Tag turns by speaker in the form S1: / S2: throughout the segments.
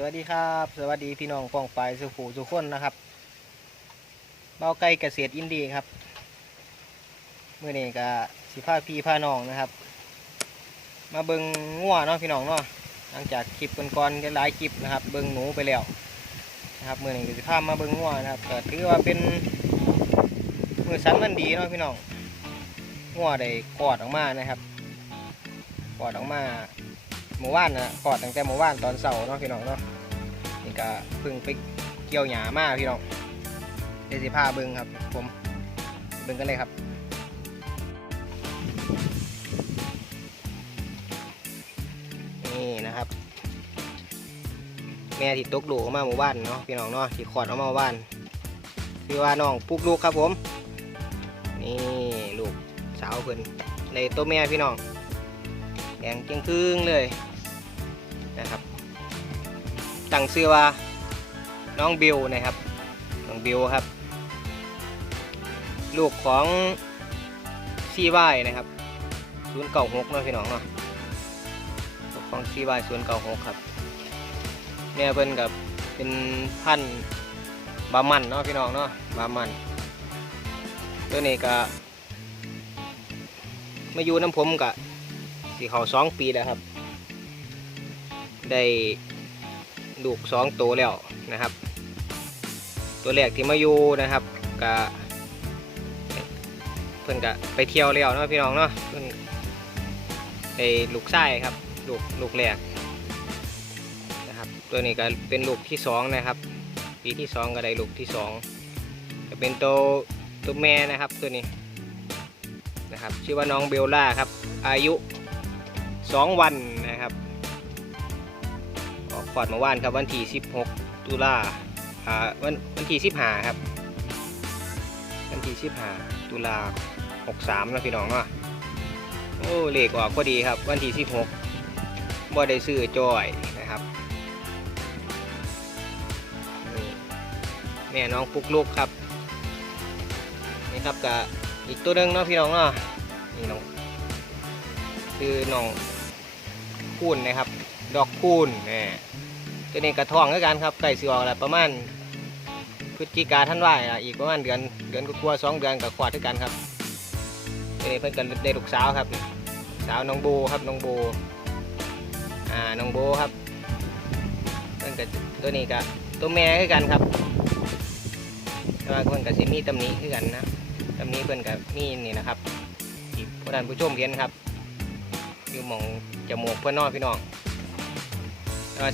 S1: สวัสดีครับ สวัสดีพี่น้องกองปลายสุขูสุขคนนะครับเบาไก่เกษตรอินดีครับเมื่อนี้ก็สิพาพี่พาน้องนะครับ มาเบิงงัวเนาะพี่น้องเนาะหลังจากคลิปก่อนๆหลายคลิปนะครับ เบิงหนูไปแล้วนะครับเมื่อนี้ก็สิพามาเบิงงัวนะครับก็ถือว่าเป็นมือสันมันดีเนาะพี่น้องงัวได้กอดออกมานะครับกอดออกมา หมู่บ้านนะกอดตั้งแต่หมู่บ้านตอนเสาร์เนาะพี่น้องเนาะนี่ก็เพิ่งไปเกี่ยวหญ้ามาพี่น้องเดี๋ยวสิพาเบิ้งครับ ผมเบิ้งกันเลยครับนี่นะครับ แม่ที่ตกลูกออกมาหมู่บ้านเนาะพี่น้องเนาะที่ขอดออกมาหมู่บ้านคือว่าน้องปลูกลูกครับผม นี่ลูกสาวเพิ่นในตัวแม่พี่น้องแดงเจียงครึ่งเลย นะครับ ตั้งชื่อว่าน้องบิวนะครับ น้องบิวครับ ลูกของซีวายนะครับศูนย์เก่าหกเนาะพี่น้องเนาะลูกของซีวายศูนย์เก่าหกครับแม่ยเพิ่นกับเป็นพันบามันเนาะพี่น้องเนาะบามันตัวนี้ก็มาอยู่น้ำผมกับสีเขาสองปีแล้วครับ ได้ลูกสองตัวแล้วนะครับ ตัวแรกที่มาอยู่นะครับก็เพิ่นก็ไปเที่ยวแล้วเนาะพี่น้องเนาะเพิ่นไอ้ลูกไส้ครับลูกลูกแรกนะครับ ตัวนี้ก็เป็นลูกที่สองนะครับ ปีที่สองก็ได้ลูกที่สองจะเป็นตัวตัวแม่นะครับตัวนี้นะครับ ชื่อว่าน้องเบลล่าครับ อายุสองวัน อดเมื่อวานครับวันที่ 16 ตุลาอ่าวันวันที่15ครับ วันที่15ตุลา63นะพี่น้องเนาะโอ้เลขออกพอดีครับ วันที่ 16บ่ได้ซื้อจอยนะครับนี่แม่น้องปุกลูกครับนี่ครับกับอีกตัวหนึงเนาะพี่น้องเนาะนี่น้องคือน้องคูนนะครับ ดอกคูณนี่ ตัวนี้กระท่องด้วกันครับไก่สิออกแล้วประมาณพฤศจิกาท่านว่าอะอีกประมาณเดือนเดือนกลัวสองเดือนกับควดด้วยกันครับตัวนี้เพิ่อนกันได้ลูกสาวครับ สาวน้องโบครับน้องโบอ่าน้องโบครับเพิ่อนกับตัวนี้กับตัวแม่ด้วยกันครับแต่ว่าเพิ่นกับสิมีตำหนิคือกันนะตำหนิเพิ่อนกับมีนี่นะครับที่ผู้ท่านผู้ชมเห็นครับอยู่มองจมูกเพื่อนเนอพี่น้อง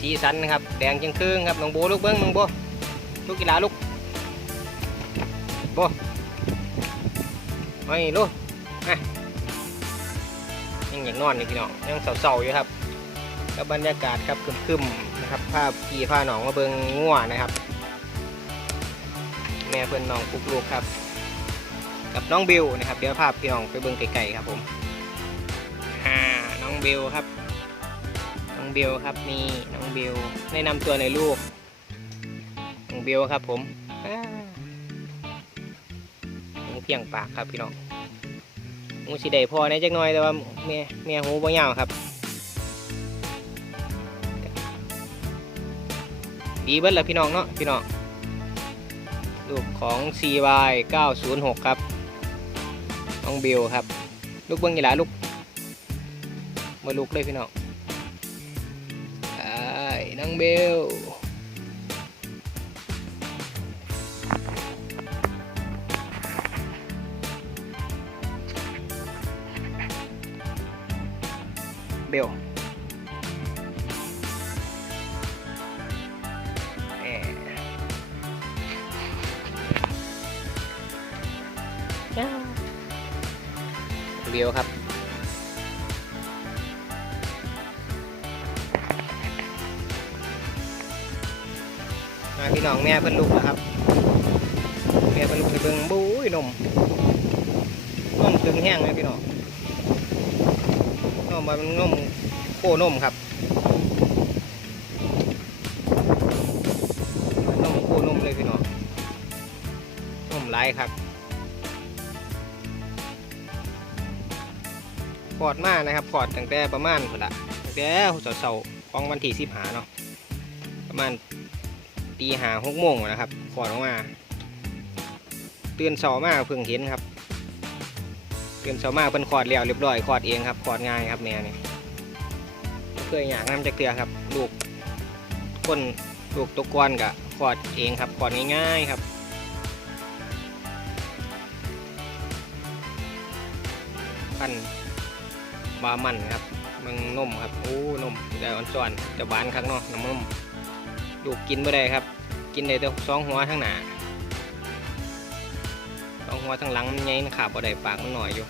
S1: สีสันนะครับแดงจังครึ่งครับน้องโบลูกเบิ้งน้องโบลูกกีฬาลูกโบไอ้ลูกอะยังอยากนอนอยู่พี่น้องยังเศร้าๆอยู่ครับกับบรรยากาศครับคึมๆนะครับภาพพี่พาหนองมาเบิ้งง่วนะครับ แม่เพื่อนน้องปุกลูกครับ กับน้องบิวนะครับเดี๋ยวภาพพี่น้องไปเบิ้งไกลๆครับผมน้องบิวครับ เบลครับนี่น้องเบลแนะนำตัวในลูกน้องเบลครับผมหูเพียงปากครับพี่น้องหูสีแดงพอในจักหน่อยแต่ว่าเมียเมียหูบ่ยาวครับ ดีเบิ้ลละพี่น้องเนาะพี่น้องลูกของ CY 906 ครับน้องเบลครับ ลูกเบิ้งยี่หลาลูกมาลูกเลยพี่น้อง ช่น้องเบล เบลแหม่ย่าเบลครับ พี่น้องแม่เพิ่นลูกนะครับ แม่เพิ่นลูกไปเบิ่งบุ้ยนมนมตึงแห้งเลยพี่น้องนมมันนมโคนมครับนมโคนมเลยพี่น้องนมหลายครับปอดมานะครับปอดตั้งแต่ประมาณพุ่นละตั้งแต่เสาๆของวันที่สิบหาเนาะประมาณ ตีหาหกโมงนะครับขอดออกมาตื่นเสามาเพิ่งเห็นครับตื่นเสามาเพิ่นขอดแล้วเรียบร้อยขอดเองครับขอดง่ายครับแม่นี่บ่เคยอยากนำจักเตือครับลูกคนลูกตกกวนกะขอดเองครับขอดง่ายๆครับพันบามันครับมันนมครับโอ้นมแต่อ่อนซ้อนแต่บานข้างนอกน้ำนม ลูกกินไม่ได้ครับ กินได้แต่สองหัวทั้งหนาสองหัวทั้งหลังมันใหญ่มันขาบบ่ได้ปากมันหน่อยอยู่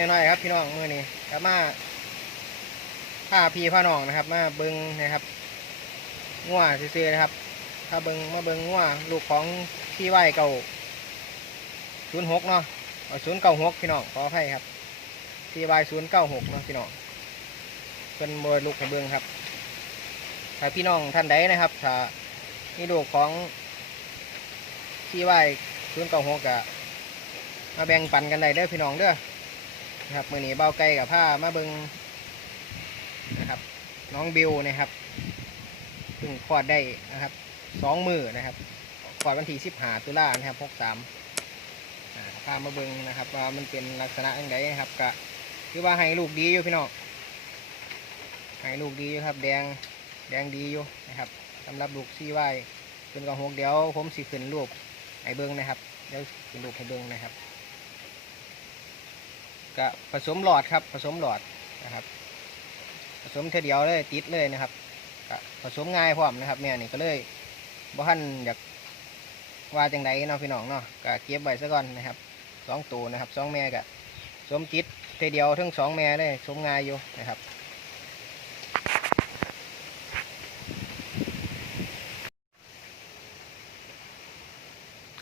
S1: น้อยๆครับ พี่น้องมือนี้กลับมาผ้าพีผ้าน้องนะครับ มาเบิงนะครับงัวซื้อๆนะครับ ถ้าเบิงมาเบิงงัวลูกของพี่ไหวเก่าศูนย์หกเนาะศูนย์เก้าหกพี่น้องขออภัยครับพี่ไหวศูนย์เก้าหกเนาะพี่น้องเป็นเบอร์ลูกให้เบิงครับถ้าพี่น้องท่านใดนะครับถ้ามีลูกของพี่ไหวศูนย์เก้าหกกะมาแบ่งปันกันได้เด้อพี่น้องเด้อ นะครับมือนี้เบาไก่กับผ้ามาเบิงนะครับ น้องบิวนะครับเพิ่งคลอดได้นะครับสองมือนะครับคลอดวันที่สิบหาตุลานะครับหกสามพามาเบิงนะครับ ว่ามันเป็นลักษณะอย่างไรนะครับกะคือว่าให้ลูกดีอยู่พี่น้องให้ลูกดีอยู่ครับ แดงแดงดีอยู่นะครับสำหรับลูกซีไว้เป็นกระหกเดี๋ยวผมสิขึ้นรูปให้เบิงนะครับเดี๋ยวขึ้นรูปให้เบิงนะครับ ก็ผสมหลอดครับ ผสมหลอดนะครับ ผสมเทเดียวเลยติดเลยนะครับผสมง่ายพร้อมนะครับแม่นี่ก็เลยบ่ทันอยากว่าจังไดเนาะพี่น้องเนาะก็เก็บไว้ซะก่อนนะครับสองตัวนะครับสองแม่ก็สมติดเทเดียวทั้งสองแม่เลยสมง่ายอยู่นะครับ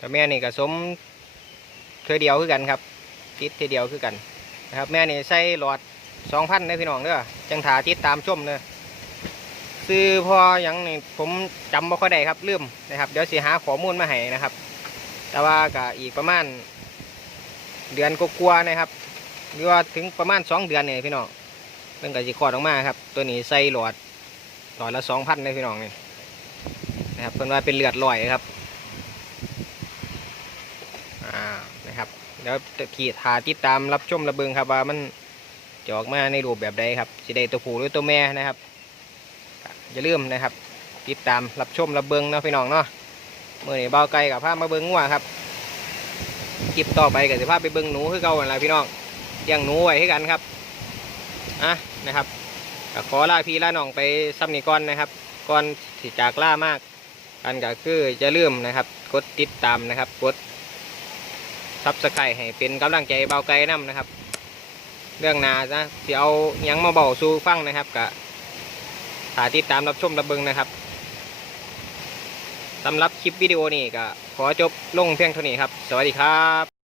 S1: กับแม่นี่ก็สมเทเดียวคือกันครับติดทีเดียวคือกัน นะครับแม่นี่ใส่หลอดสองพันเด้อพี่น้องเด้อจังถาติดตามชมเด้อซื้อพออย่างนี่ผมจำบ่ค่อยได้ครับลืมนะครับเดี๋ยวสิหาข้อมูลมาให้นะครับ แต่ว่าก็อีกประมาณ เดือนกว่าๆนะครับหรือว่าถึงประมาณสองเดือนเนี่ยพี่น้องเพิ่นก็สิคอดออกมาครับ ตัวนี้ใส่หลอดหลอดละสองพันเลยพี่น้องนี่นะครับเพิ่นว่าเป็นเลือดลอยครับอ่า เดี๋ยวขีดหาติดตามรับชมระเบิงครับว่ามันจะออกมาในรูปแบบใดครับสิได้ตัวผู้หรือตัวแม่นะครับอย่าลืมนะครับ ติดตามรับชมระเบิงเนาะพี่น้องเนาะเมื่อนี้เบาไกลกับพามาเบิงงัวครับคลิปต่อไปกับสิพาไปเบิงหนูคือเก่าอะไรพี่น้องเลี้ยงหนูไว้ให้กันครับอะนะครับขอลาพี่ลาน้องไปซ้ำนี่ก่อนนะครับก่อนสิจากล่ามากกันก็คืออย่าลืมนะครับ กดติดตามนะครับ กด ซับสไครให้เป็นกำลังใจเบาไกลน้ำนะครับ เรื่องนานะที่เอายังมาเบาสู้ฟังนะครับกะถาติดตามรับชมรับเบิงนะครับสำหรับคลิปวิดีโอนี้ก็ขอจบลงเพียงเท่านี้ครับ สวัสดีครับ